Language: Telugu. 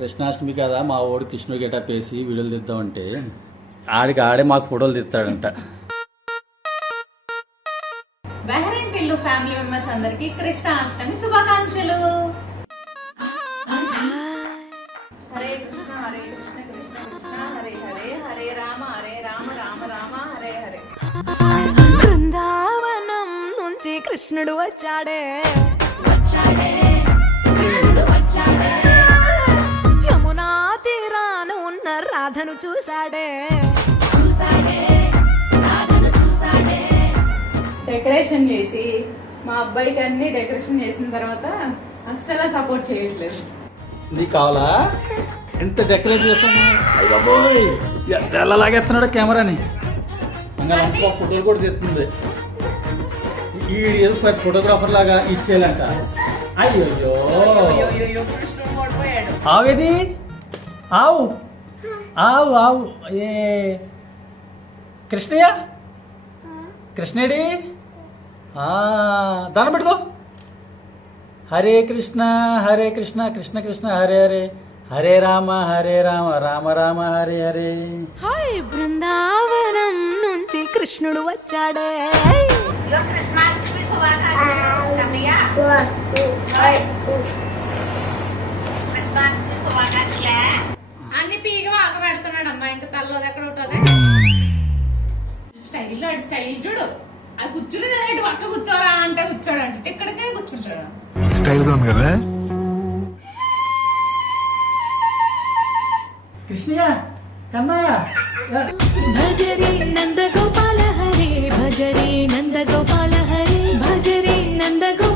కృష్ణాష్టమి కదా మా ఓడి కృష్ణుడు గెటప్ వేసి వీడియోలు తీద్దామంటే ఆడికి ఆడే మాకు ఫోటోలు తీస్తాడంట. బహ్రెయిన్ కిల్లు ఫ్యామిలీ మెంబర్స్ అందరికి కృష్ణాష్టమి శుభాకాంక్షలు. హరే కృష్ణ హరే కృష్ణ కృష్ణ కృష్ణ హరే హరే హరే రామ హరే రామ రామ రామ హరే హరే. బృందావనం నుంచి కృష్ణుడు వచ్చాడే. చూశాడే డెకరేషన్ చేసి మా అబ్బాయికి అన్ని డెకరేషన్ చేసిన తర్వాత అస్సలు సపోర్ట్ చేయట్లేదు. నీకు కావాలా? ఎంత డెకరేట్ చేస్తాను? అయ్య బాబోయ్ ఎలా లాగేస్తున్నాడు కెమెరాని. ఇంకా ఫోటోలు కూడా తెస్తుంది. ఈ ఏదో ఫోటోగ్రాఫర్ లాగా ఇచ్చేయాలంట. అయ్యో ఆవేది? ఆవు. ఆవు ఆవు ఏ కృష్ణయ్య? కృష్ణేడి? దానం పెట్టుకో. హరే కృష్ణ హరే కృష్ణ కృష్ణ కృష్ణ హరే హరే. హరే రామ హరే రామ రామ రామ హరే హరే. హాయ్ బృందావనం నుంచి కృష్ణుడు వచ్చాడే. కృష్ణాష్టమి స్టైల్ చూడు? అది కూర్చులేదు కదా ఇటు పక్క కూర్చోరా అంటే కూర్చోడు అంటే ఇక్కడికే కూర్చుంటాడు. స్టైల్గా ఉంది కదా? కృష్ణయ్య కన్నయ్య. భజరే నందగోపాల హరే భజరే నందగోపాల భజరి భజరే నందగో